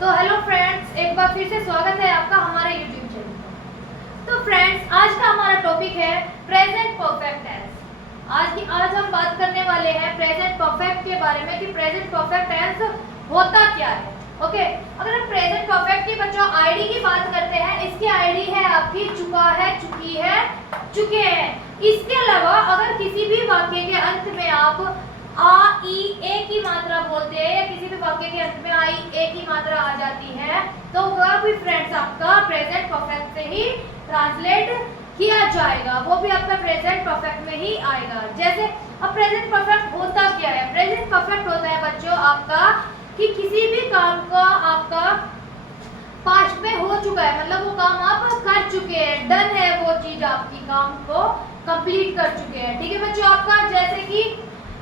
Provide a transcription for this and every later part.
तो hello friends, एक बार फिर से स्वागत है आपका हमारे यूट्यूब चैनल पर। तो फ्रेंड्स, आज का हमारा टॉपिक है प्रेजेंट परफेक्ट टेंस। आज हम बात करने वाले हैं प्रेजेंट परफेक्ट के बारे में कि प्रेजेंट परफेक्ट टेंस होता क्या है। ओके, अगर हम प्रेजेंट परफेक्ट की बच्चों आईडी की बात करते हैं, इसकी आईडी है आपकी चुका है, चुकी है, चुके हैं। इसके अलावा अगर किसी भी वाक्य के अंत में आप आ ई ए की मात्रा बोलते हैं या किसी भी वाक्य के अंत में आई ए की मात्रा आ जाती है तो वह भी फ्रेंड्स आपका प्रेजेंट परफेक्ट से ही ट्रांसलेट किया जाएगा, वो भी आपका प्रेजेंट परफेक्ट में ही आएगा। जैसे अब प्रेजेंट परफेक्ट होता क्या है? प्रेजेंट परफेक्ट होता है बच्चों आपका कि किसी भी काम का आपका पास्ट में हो चुका है, मतलब वो काम आप कर चुके हैं, डन है, वो चीज आपकी काम को कंप्लीट कर चुके हैं। ठीक है बच्चों, आपका जैसे कि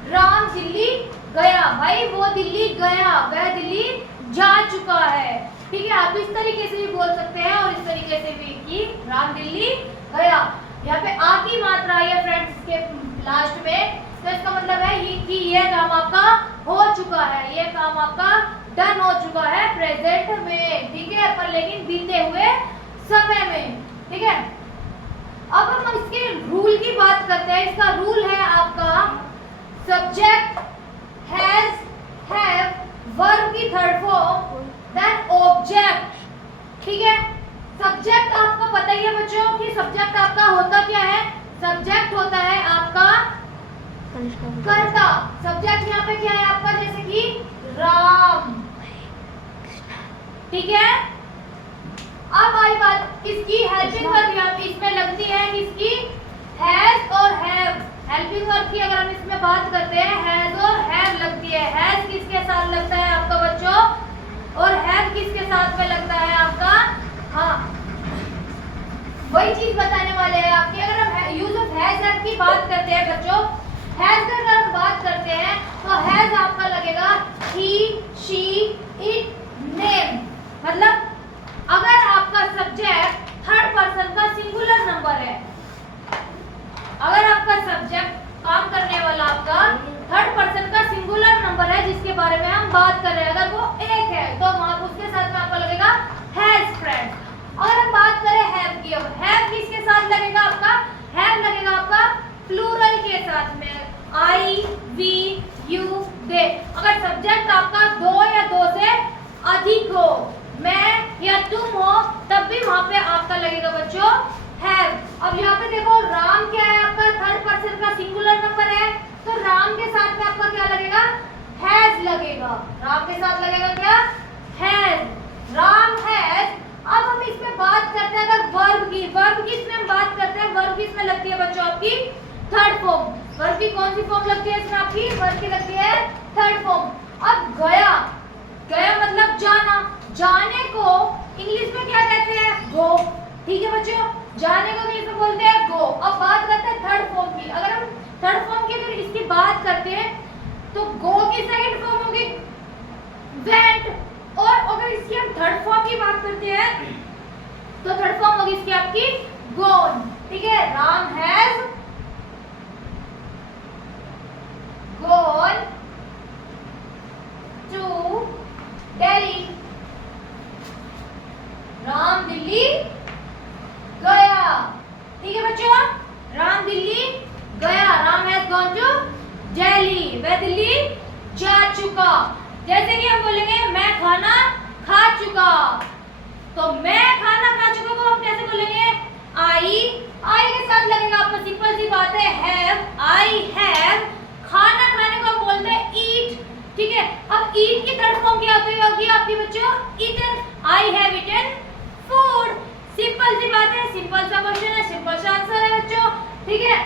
राम दिल्ली गया, भाई वो दिल्ली गया, वह दिल्ली जा चुका है। ठीक है, आप इस तरीके से भी बोल सकते हैं और इस तरीके से भी कि राम दिल्ली गया। यहाँ पे आ की मात्रा है फ्रेंड्स के लास्ट में, तो इसका मतलब है ये कि यह काम आपका हो चुका है, यह काम आपका डन हो चुका है प्रेजेंट में। ठीक है, पर लेकिन बीते हुए समय में। ठीक है, अब हम इसके रूल की बात करते हैं। इसका रूल है आपका सब्जेक्ट, हैज, हैव, वर्ब की थर्ड फॉर्म, देन ऑब्जेक्ट। ठीक है, सब्जेक्ट आपको पता ही है बच्चों कि सब्जेक्ट आपका होता क्या है? सब्जेक्ट होता है आपका कर्ता। सब्जेक्ट यहाँ पे क्या है आपका? जैसे कि राम। ठीक है, अब आई बात किसकी? हेल्पिंग वर्ब यहाँ पे इसमें लगती है किसकी? हैज और हैव। हेल्पिंग वर्ब की अगर हम इसमें बात करते हैं, हैज और हैव लगती है। हैज किसके साथ लगता है आपका बच्चों और हैव किसके साथ में लगता है आपका? हाँ, वही चीज बताने वाले हैं आपके। अगर हम यूज ऑफ हैज हैव की बात करते हैं बच्चों, हैज की अगर हम बात करते हैं तो हैज आपका लगेगा ही, शी, इट, नेम। मतलब अगर आपका सब्जेक्ट थर्ड पर्सन का सिंगुलर नंबर है, अगर आपका सब्जेक्ट काम करने वाला आपका थर्ड पर्सन का सिंगुलर नंबर है जिसके बारे में हम बात कर रहे हैं, अगर वो एक है तो वहां उसके साथ में आपका लगेगा हैज फ्रेंड्स। अगर हम बात करें हैव की, हैव किसके साथ लगेगा आपका? हैव लगेगा आपका प्लूरल के साथ में, आई, वी, यू, दे। अगर सब्जेक्ट आपका दो या दो से अधिक हो, मैं या तुम हो, तब भी वहां पे आपका लगेगा बच्चों हैव। अब यहाँ पे देखो राम क्या है आपका? थर्ड पर्सन का सिंगुलर नंबर है, तो राम के साथ में आपका क्या लगेगा? हैज लगेगा। राम के साथ लगेगा क्या? हैज। राम हैज। अब हम इसमें बात करते हैं अगर वर्ब की। वर्ब की इसमें हम बात करते हैं, वर्ब की इसमें लगती है बच्चों आपकी थर्ड फॉर्म। वर्ब की कौन सी फॉर्म लगती है इसमें आपकी? वर्ब की लगती है थर्ड फॉर्म। अब गया, गया मतलब जाना। जाने को इंग्लिश में क्या कहते हैं? गो। ठीक है बच्चों, जाने को इंग्लिश में बोलते हैं गो। अब बात करते हैं थर्ड फॉर्म की। अगर हम थर्ड फॉर्म की अगर इसकी बात करते हैं तो गो की सेकंड फॉर्म होगी वेंट, और अगर इसकी हम थर्ड फॉर्म की बात करते हैं तो थर्ड फॉर्म होगी इसकी आपकी गॉन। ठीक है, Ram has gone to Delhi. Ram Delhi गया। ठीक है बच्चों, राम दिल्ली गया। Ram has gone to Delhi, वह दिल्ली जा चुका। जैसे कि हम बोलेंगे मैं खाना खा चुका, तो मैं खाना खा चुका को हम कैसे बोलेंगे? आई। आई के साथ लगेगा आपको सिंपल सी बात है हैव, आई हैव। खाना खाने को हम बोलते हैं ईट। ठीक है, अब ईट की थर्ड फॉर्म क्या होगी आपकी बच्चों? Eaten. I have eaten food. Simple सी बात है, सिंपल सा क्वेश्चन है, सिंपल सा आंसर है बच्चों। ठीक है,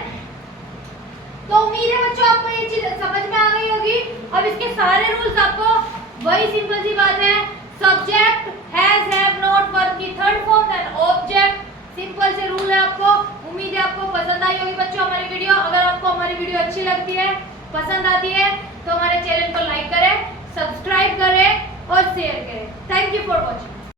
तो उम्मीद है बच्चों आपको ये चीज समझ में आ गई होगी। अब इसके सारे रूल्स आपको वही सिंपल सी बात है, subject, has, have, not, verb की third form, then object. Simple से रूल है आपको। उम्मीद है आपको पसंद आई होगी बच्चों हमारी वीडियो। अगर आपको हमारी वीडियो अच्छी लगती है, पसंद आती है, तो हमारे चैनल को लाइक करें, सब्सक्राइब करें और शेयर करें। Thank you for watching.